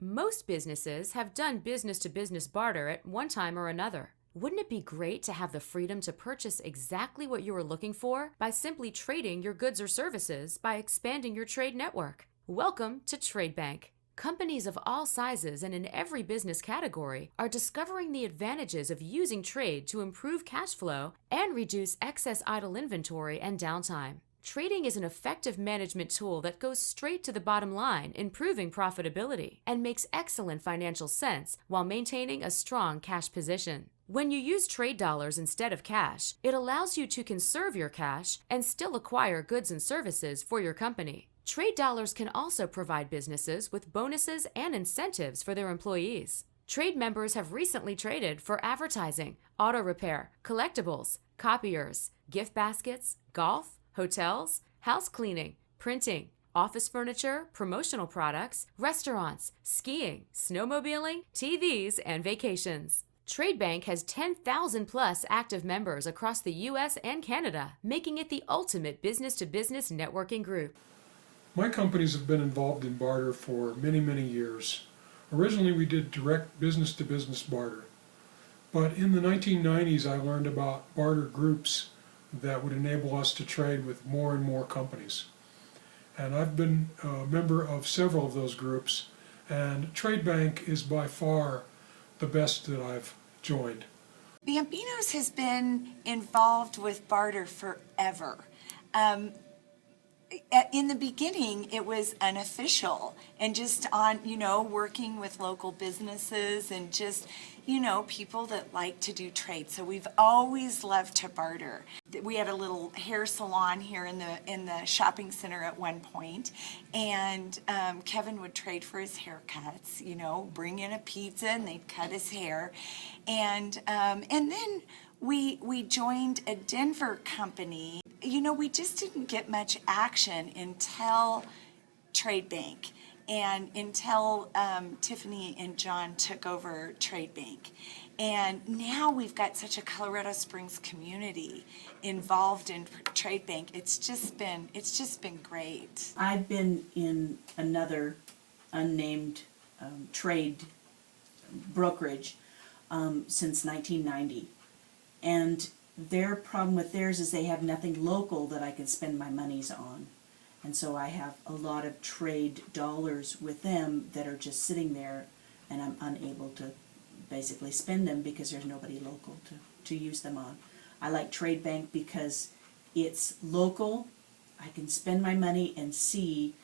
Most businesses have done business-to-business barter at one time or another. Wouldn't it be great to have the freedom to purchase exactly what you are looking for by simply trading your goods or services by expanding your trade network? Welcome to Trade Bank. Companies of all sizes and in every business category are discovering the advantages of using trade to improve cash flow and reduce excess idle inventory and downtime. Trading is an effective management tool that goes straight to the bottom line, improving profitability, and makes excellent financial sense while maintaining a strong cash position. When you use trade dollars instead of cash, it allows you to conserve your cash and still acquire goods and services for your company. Trade dollars can also provide businesses with bonuses and incentives for their employees. Trade members have recently traded for advertising, auto repair, collectibles, copiers, gift baskets, golf, hotels, house cleaning, printing, office furniture, promotional products, restaurants, skiing, snowmobiling, TVs, and vacations. Trade Bank has 10,000 plus active members across the U.S. and Canada, making it the ultimate business-to-business networking group. My companies have been involved in barter for many, many years. Originally, we did direct business-to-business barter. But in the 1990s, I learned about barter groups that would enable us to trade with more and more companies. And I've been a member of several of those groups, and Trade Bank is by far the best that I've joined. Bambino's has been involved with barter forever. In the beginning, it was unofficial and just on, working with local businesses and just, people that like to do trade. So we've always loved to barter. We had a little hair salon here in the shopping center at one point, and Kevin would trade for his haircuts. Bring in a pizza and they'd cut his hair, and then we joined a Denver company. We just didn't get much action until Trade Bank and until Tiffany and John took over Trade Bank. And now we've got such a Colorado Springs community involved in Trade Bank. It's just been great. I've been in another unnamed trade brokerage since 1990. And their problem with theirs is they have nothing local that I can spend my monies on. And so I have a lot of trade dollars with them that are just sitting there, and I'm unable to basically spend them because there's nobody local to use them on. I like Trade Bank because it's local. I can spend my money and see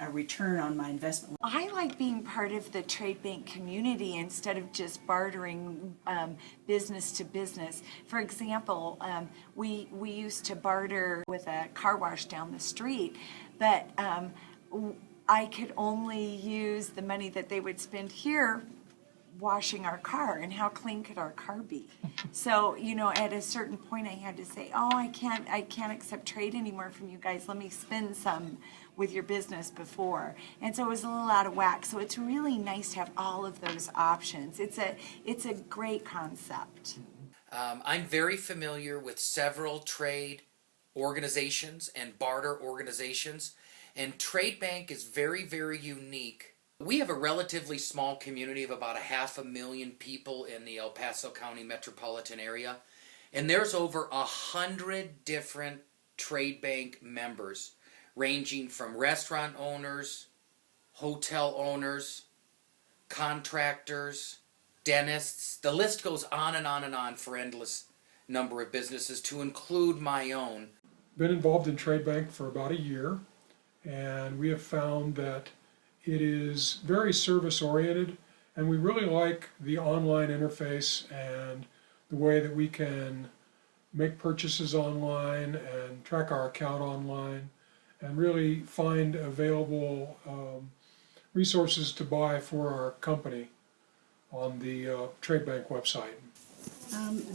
a return on my investment. I like being part of the Trade Bank community instead of just bartering business to business. For example, we used to barter with a car wash down the street, but I could only use the money that they would spend here washing our car, and how clean could our car be? So, at a certain point I had to say, I can't accept trade anymore from you guys. Let me spend some with your business before. And so it was a little out of whack. So it's really nice to have all of those options. It's a great concept. I'm very familiar with several trade organizations and barter organizations, and Trade Bank is very, very unique. We have a relatively small community of about 500,000 people in the El Paso County metropolitan area, and there's over 100 different Trade Bank members, ranging from restaurant owners, hotel owners, contractors, dentists. The list goes on and on and on for endless number of businesses, to include my own. Been involved in Trade Bank for about a year, and we have found that it is very service oriented, and we really like the online interface and the way that we can make purchases online and track our account online and really find available resources to buy for our company on the Trade Bank website.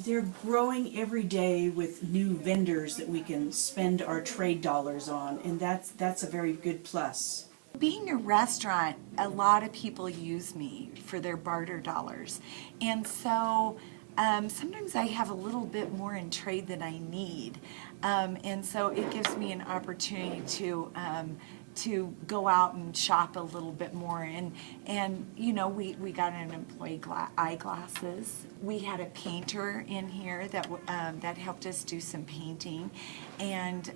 They're growing every day with new vendors that we can spend our trade dollars on, and that's a very good plus. Being a restaurant, a lot of people use me for their barter dollars, and so sometimes I have a little bit more in trade than I need, and so it gives me an opportunity to to go out and shop a little bit more. And you know, we got an employee eyeglasses. We had a painter in here that helped us do some painting, and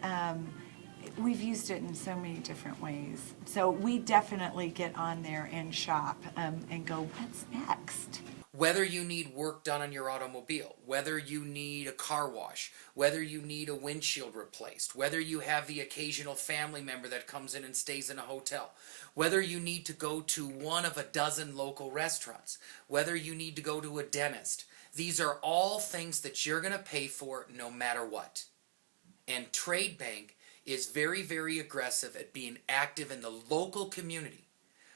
we've used it in so many different ways. So we definitely get on there and shop and go, what's next? Whether you need work done on your automobile, whether you need a car wash, whether you need a windshield replaced, whether you have the occasional family member that comes in and stays in a hotel, whether you need to go to one of a dozen local restaurants, whether you need to go to a dentist, these are all things that you're going to pay for no matter what. And Trade Bank is very, very aggressive at being active in the local community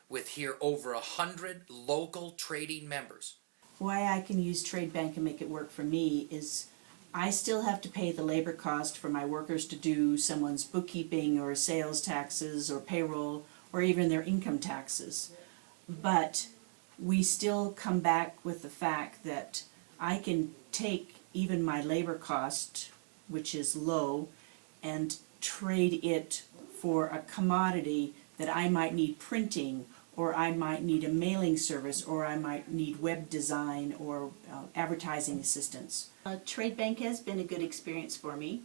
with here over 100 local trading members. Why I can use Trade Bank and make it work for me is I still have to pay the labor cost for my workers to do someone's bookkeeping or sales taxes or payroll or even their income taxes. But we still come back with the fact that I can take even my labor cost, which is low, and trade it for a commodity that I might need printing, or I might need a mailing service, or I might need web design or advertising assistance. Trade Bank has been a good experience for me.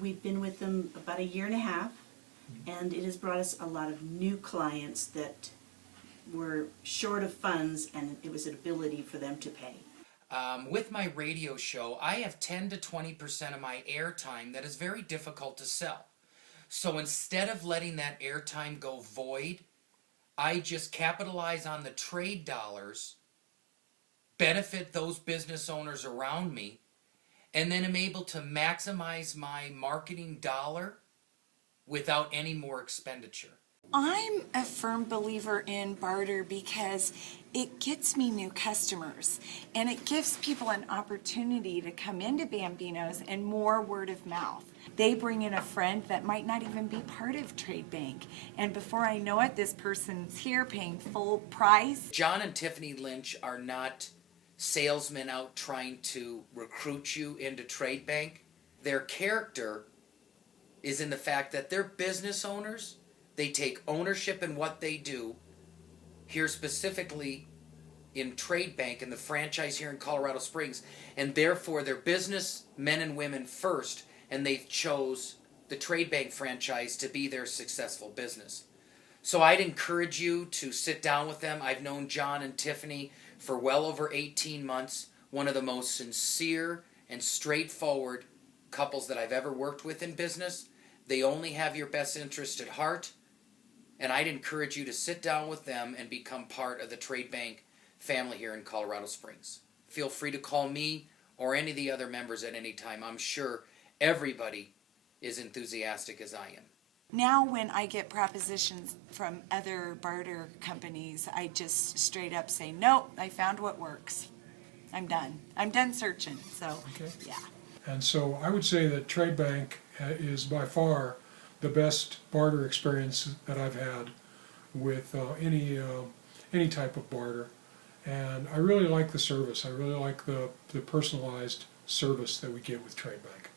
We've been with them about 1.5 years, and it has brought us a lot of new clients that were short of funds, and it was an ability for them to pay. With my radio show, I have 10 to 20% of my airtime that is very difficult to sell. So instead of letting that airtime go void, I just capitalize on the trade dollars, benefit those business owners around me, and then am able to maximize my marketing dollar without any more expenditure. I'm a firm believer in barter because it gets me new customers and it gives people an opportunity to come into Bambino's and more word of mouth. They bring in a friend that might not even be part of Trade Bank, and before I know it, this person's here paying full price. John and Tiffany Lynch are not salesmen out trying to recruit you into Trade Bank. Their character is in the fact that they're business owners. They take ownership in what they do. Here specifically in Trade Bank and the franchise here in Colorado Springs, and therefore they're business men and women first, and they chose the Trade Bank franchise to be their successful business. So I'd encourage you to sit down with them. I've known John and Tiffany for well over 18 months, one of the most sincere and straightforward couples that I've ever worked with in business. They only have your best interest at heart, and I'd encourage you to sit down with them and become part of the Trade Bank family here in Colorado Springs. Feel free to call me or any of the other members at any time. I'm sure everybody is enthusiastic as I am. Now when I get propositions from other barter companies, I just straight up say, nope, I found what works. I'm done. I'm done searching. So, Okay. yeah. And so I would say that Trade Bank is by far the best barter experience that I've had with any type of barter. And I really like the service. I really like the personalized service that we get with Trade Bank.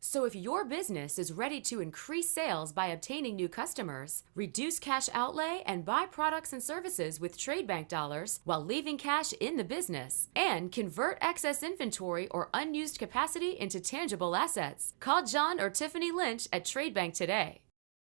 So if your business is ready to increase sales by obtaining new customers, reduce cash outlay, and buy products and services with Trade Bank dollars while leaving cash in the business, and convert excess inventory or unused capacity into tangible assets, call John or Tiffany Lynch at Trade Bank today.